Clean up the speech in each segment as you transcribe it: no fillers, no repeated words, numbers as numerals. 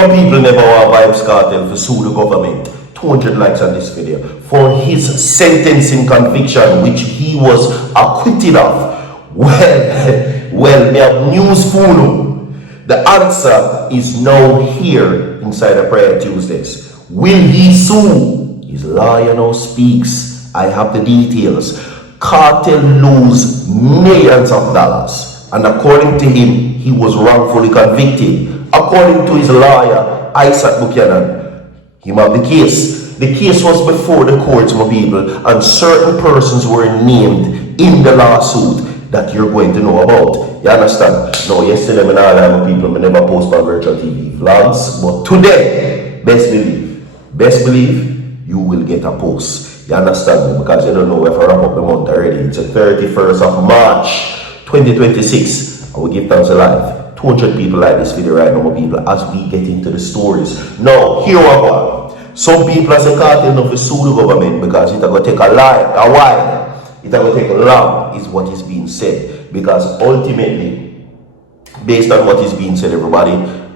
my people never want VYBZ Kartel to sue the government. 200 likes on this video. For his sentencing conviction, which he was acquitted of. Well, we have news for you. The answer is now here inside the Prayer Tuesdays. Will he sue? His lawyer now speaks. I have the details. Kartel lose millions of dollars. And according to him, he was wrongfully convicted. According to his lawyer, Isaac Buchanan, he have the case. The case was before the courts, my people, and certain persons were named in the lawsuit that you're going to know about. You understand? No, yesterday, my people, I never post on virtual TV vlogs, but today, best believe, you will get a post. You understand me? Because you don't know if I wrap up the month already. It's the 31st of March, 2026. I will give thanks alive. 200 people like this video right now, my people, as we get into the stories. Now, here we go. Some people are saying Kartel enough to sue the government because it's going to take a while. It's going to take long, is what is being said. Because ultimately, based on what is being said, everybody,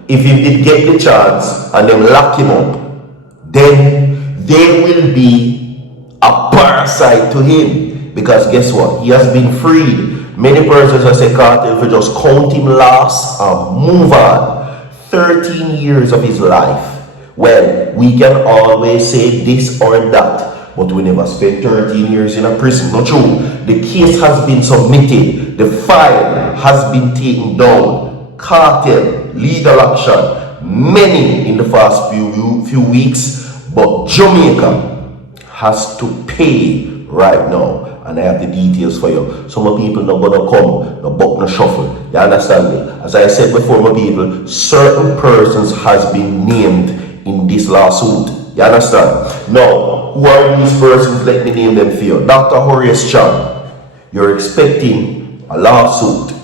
if he did get the chance and then lock him up, then there will be a parasite to him. Because guess what? He has been freed. Many persons have said Kartel for just count him lost and move on. 13 years of his life. Well, we can always say this or that, but we never spent 13 years in a prison. Not true. The case has been submitted. The file has been taken down. Kartel, legal action, many in the past few weeks, but Jamaica has to pay right now. And I have the details for you. Some people not gonna come, no buck, no shuffle. You understand me? As I said before, my people, certain persons has been named in this lawsuit. You understand? Now, who are these persons? Let me name them for you. Dr. Horace Chan, you're expecting a lawsuit.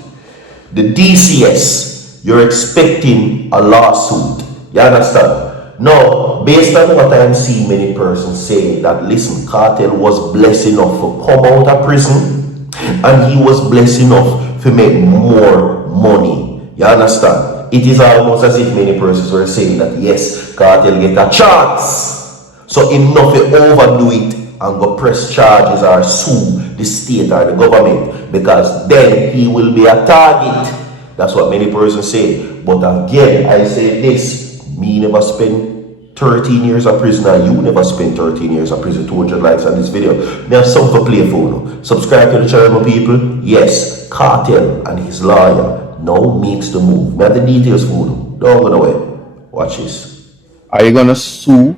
The DCS, you're expecting a lawsuit. You understand? Now, based on what I'm seeing many persons say, that listen, Kartel was blessed enough to come out of prison and he was blessed enough to make more money. You understand? It is almost as if many persons were saying that yes, Kartel get a chance. So enough to overdo it and go press charges or sue the state or the government, because then he will be a target. That's what many persons say. But again, I say this. Me never spend 13 years of prison, and you never spend 13 years of prison. 200 likes on this video. Me have something to play for now. Subscribe to the channel, my people. Yes, Kartel and his lawyer now makes the move. Me have the details for you. Don't go away. Watch this. Are you gonna sue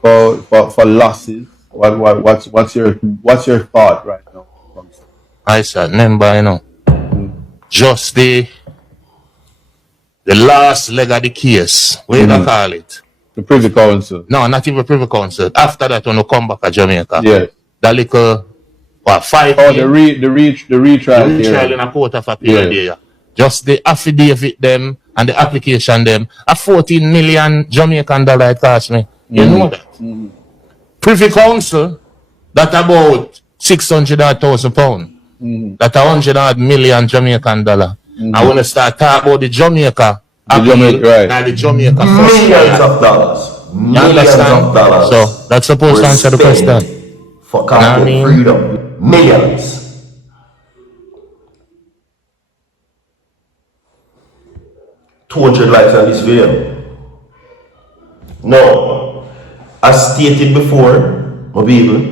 for losses? What's your thought right now? I said, remember, you know, just the last leg of the case, what you gonna call it? The Privy Council. No, not even Privy Council. After that, when you come back to Jamaica, yeah, that little, what, 5 years? the retrial. The retrial in a court of appeal there. Just the affidavit them and the application them. A 14 million Jamaican dollar it cost me. You know that? Privy Council, that about 600,000 pounds. That 100 million Jamaican dollar. I want to start talking about the Jamaica. The Jamaica millions of dollars. Millions of dollars. So that's supposed to answer the question. For Kartel freedom. Millions. $200 likes on this video. No, as stated before, my people,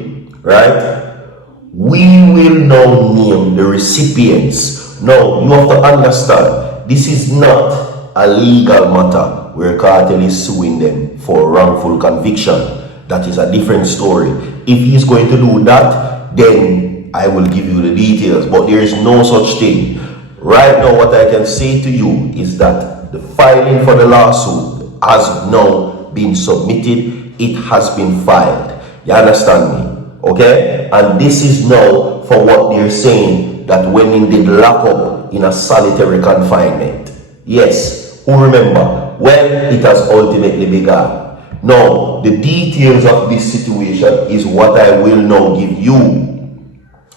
right? We will now name the recipients. Now, you have to understand, this is not a legal matter where Kartel is suing them for wrongful conviction. That is a different story. If he's going to do that, then I will give you the details. But there is no such thing. Right now, what I can say to you is that the filing for the lawsuit has now been submitted. It has been filed. You understand me? Okay? And this is now for what they're saying, that when he did lock up in a solitary confinement. Yes, who remember? Well, it has ultimately begun. Now, the details of this situation is what I will now give you.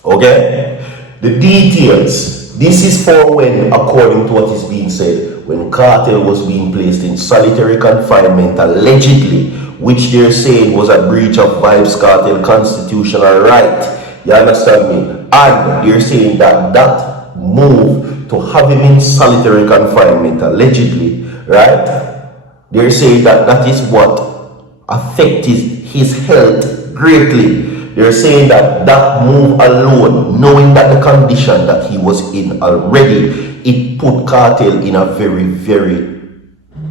Okay? The details. This is for when, according to what is being said, when Cartel was being placed in solitary confinement allegedly, which they're saying was a breach of VYBZ Kartel constitutional right. You understand me? And they're saying that that move to have him in solitary confinement allegedly, right? They're saying that that is what affected his health greatly. They're saying that that move alone, knowing that the condition that he was in already, it put Cartel in a very, very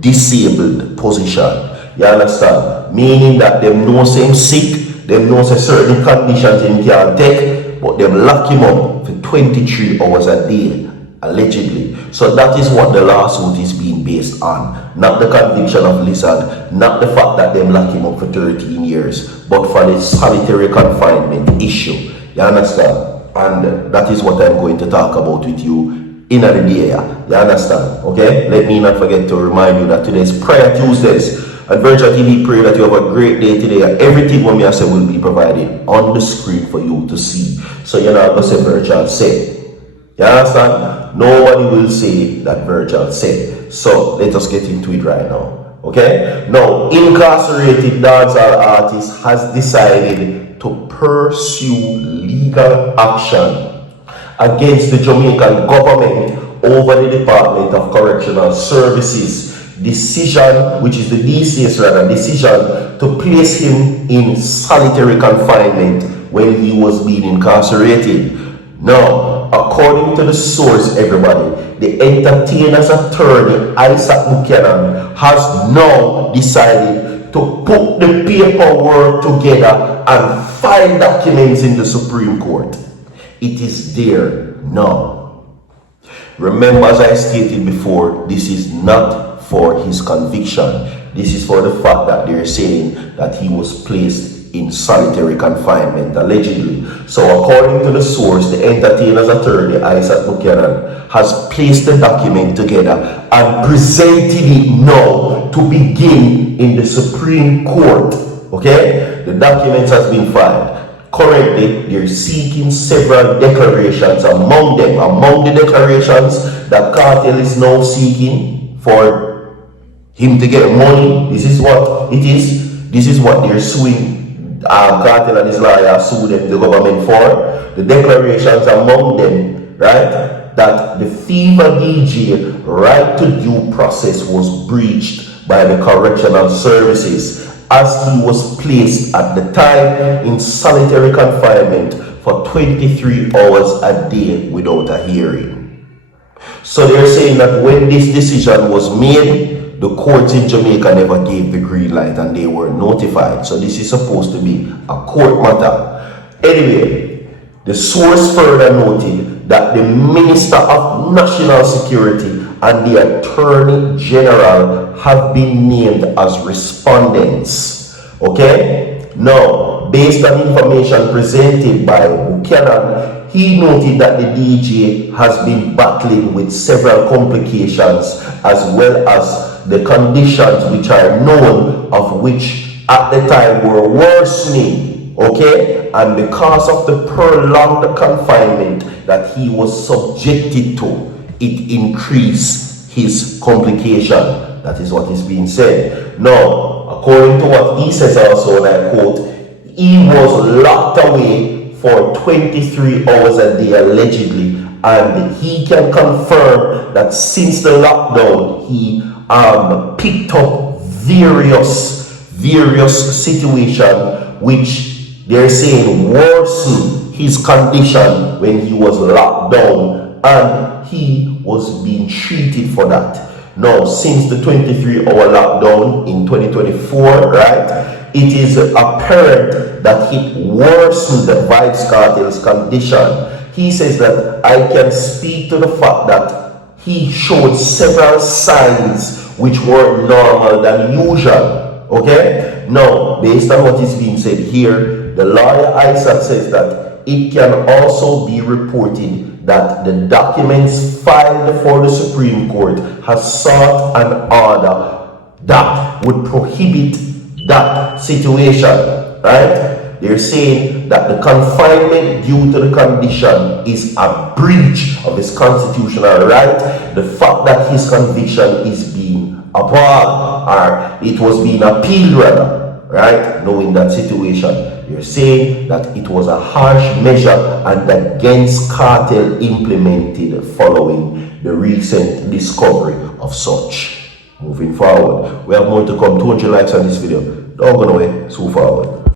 disabled position. You understand? Meaning that them know say him sick, them know say certain conditions him can't take, but them lock him up for 23 hours a day, allegedly. So that is what the lawsuit is being based on. Not the conviction of Lizard, not the fact that them lock him up for 13 years, but for the solitary confinement issue. You understand? And that is what I'm going to talk about with you in the day. You understand? Okay? Let me not forget to remind you that today is Prayer Tuesdays. And Virtual TV, pray that you have a great day today. And everything what me I say will be provided on the screen for you to see. So you're not going to say Virtual say. You understand? Nobody will say that Virgil said. So let us get into it right now. Okay? Now, incarcerated dancehall artist has decided to pursue legal action against the Jamaican government over the Department of Correctional Services decision, which is the DCS rather, decision to place him in solitary confinement when he was being incarcerated. Now, according to the source, everybody, the entertainer's attorney, Isaac Buchanan, has now decided to put the paperwork together and file documents in the Supreme Court. It is there now. Remember, as I stated before, this is not for his conviction. This is for the fact that they're saying that he was placed in solitary confinement, allegedly. So according to the source, the entertainer's attorney, Isaac Buchanan, has placed the document together and presented it now to begin in the Supreme Court. Okay? The document has been filed. Currently, they're seeking several declarations. Among the declarations that Cartel is now seeking for him to get money, this is what it is. This is what they're suing Cartel and his lawyer sued them, the government, for. The declarations among them, right, that the Fever DJ right to due process was breached by the correctional services as he was placed at the time in solitary confinement for 23 hours a day without a hearing. So they're saying that when this decision was made, the courts in Jamaica never gave the green light and they were notified. So this is supposed to be a court matter. Anyway, the source further noted that the Minister of National Security and the Attorney General have been named as respondents. Okay? Now, based on information presented by Buchanan, he noted that the DJ has been battling with several complications as well as the conditions which are known, of which at the time were worsening, okay? And because of the prolonged confinement that he was subjected to, it increased his complication. That is what is being said. Now, according to what he says also, and I quote, he was locked away for 23 hours a day allegedly, and he can confirm that since the lockdown, he picked up various situations which they're saying worsened his condition when he was locked down, and he was being treated for that. Now, since the 23-hour lockdown in 2024, right, it is apparent that it worsened the VYBZ Kartel's condition. He says that I can speak to the fact that he showed several signs which were normal than usual. Okay? Now, based on what is being said here, the lawyer Isaac says that it can also be reported that the documents filed for the Supreme Court has sought an order that would prohibit that situation, right? They're saying that the confinement due to the condition is a breach of his constitutional right. The fact that his conviction is being upheld, or it was being appealed rather, right? Knowing that situation, you're saying that it was a harsh measure and against Kartel implemented following the recent discovery of such. Moving forward, we have more to come. 200 likes on this video. Don't go away. So forward.